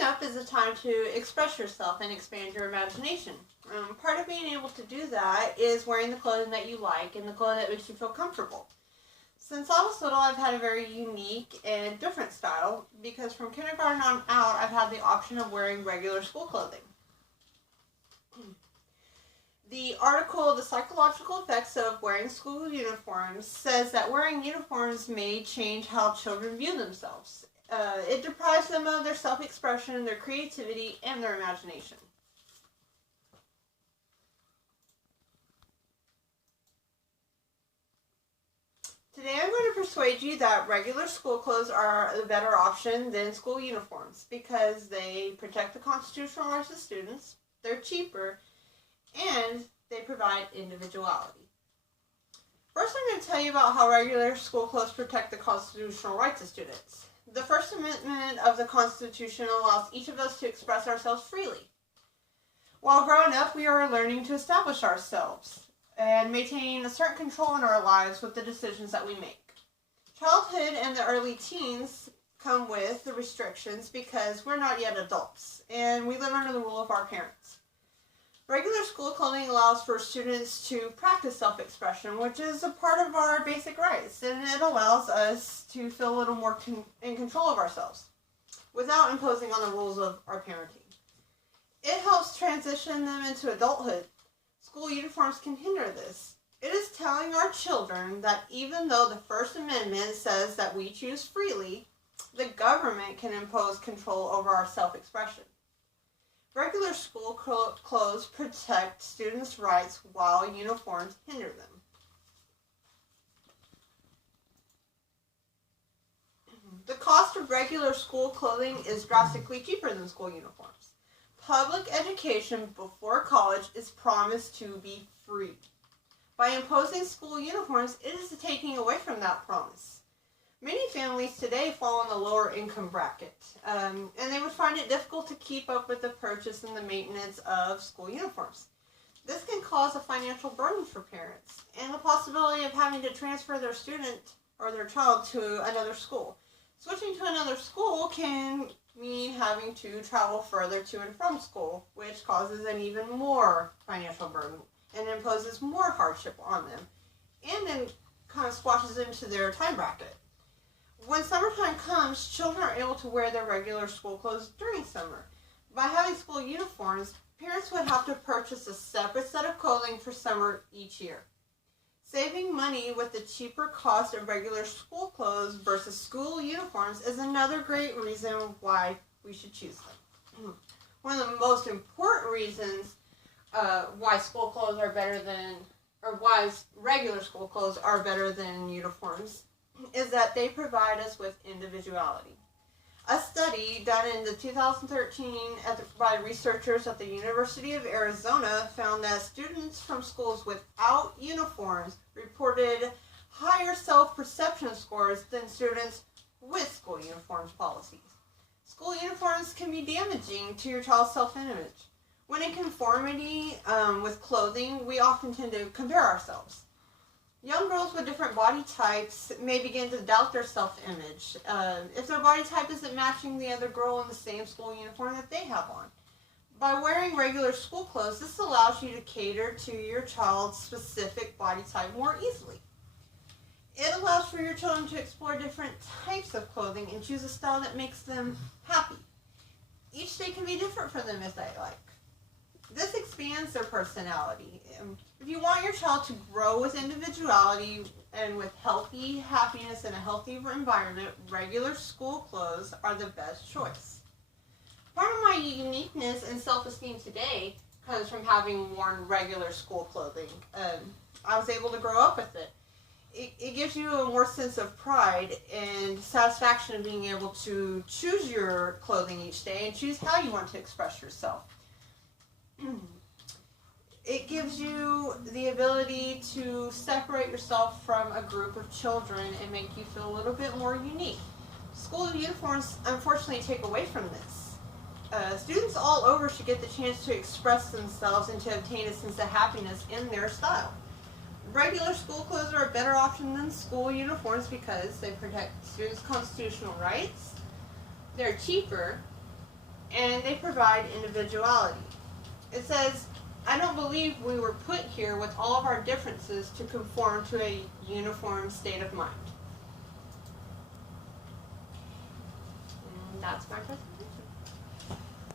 Growing up is a time to express yourself and expand your imagination. Part of being able to do that is wearing the clothing that you like and the clothing that makes you feel comfortable. Since I was little, I've had a very unique and different style because from kindergarten on out, I've had the option of wearing regular school clothing. The article, The Psychological Effects of Wearing School Uniforms, says that wearing uniforms may change how children view themselves. It deprives them of their self-expression, their creativity, and their imagination. Today I'm going to persuade you that regular school clothes are the better option than school uniforms because they protect the constitutional rights of students, they're cheaper, and they provide individuality. First, I'm going to tell you about how regular school clothes protect the constitutional rights of students. The First Amendment of the Constitution allows each of us to express ourselves freely. While growing up, we are learning to establish ourselves and maintain a certain control in our lives with the decisions that we make. Childhood and the early teens come with the restrictions because we're not yet adults and we live under the rule of our parents. Regular school clothing allows for students to practice self-expression, which is a part of our basic rights, and it allows us to feel a little more in control of ourselves without imposing on the rules of our parenting. It helps transition them into adulthood. School uniforms can hinder this. It is telling our children that even though the First Amendment says that we choose freely, the government can impose control over our self-expression. Regular school clothes protect students' rights while uniforms hinder them. The cost of regular school clothing is drastically cheaper than school uniforms. Public education before college is promised to be free. By imposing school uniforms, it is taking away from that promise. Many families today fall in the lower income bracket, and they would find it difficult to keep up with the purchase and the maintenance of school uniforms. This can cause a financial burden for parents and the possibility of having to transfer their student or their child to another school. Switching to another school can mean having to travel further to and from school, which causes an even more financial burden and imposes more hardship on them, and then kind of squashes into their time bracket. When summertime comes, children are able to wear their regular school clothes during summer. By having school uniforms, parents would have to purchase a separate set of clothing for summer each year. Saving money with the cheaper cost of regular school clothes versus school uniforms is another great reason why we should choose them. One of the most important reasons why school clothes are better than, or why regular school clothes are better than uniforms is that they provide us with individuality. A study done in the 2013 by researchers at the University of Arizona found that students from schools without uniforms reported higher self-perception scores than students with school uniforms policies. School uniforms can be damaging to your child's self-image. When in conformity with clothing, we often tend to compare ourselves. Young girls with different body types may begin to doubt their self-image if their body type isn't matching the other girl in the same school uniform that they have on. By wearing regular school clothes, this allows you to cater to your child's specific body type more easily. It allows for your children to explore different types of clothing and choose a style that makes them happy. Each day can be different for them if they like. This expands their personality. If you want your child to grow with individuality and with healthy happiness in a healthy environment, regular school clothes are the best choice. Part of my uniqueness and self-esteem today comes from having worn regular school clothing. I was able to grow up with it. It gives you a more sense of pride and satisfaction of being able to choose your clothing each day and choose how you want to express yourself. It gives you the ability to separate yourself from a group of children and make you feel a little bit more unique. School uniforms unfortunately take away from this. Students all over should get the chance to express themselves and to obtain a sense of happiness in their style. Regular school clothes are a better option than school uniforms because they protect students' constitutional rights, they're cheaper, and they provide individuality. It says, I don't believe we were put here with all of our differences to conform to a uniform state of mind. And that's my presentation.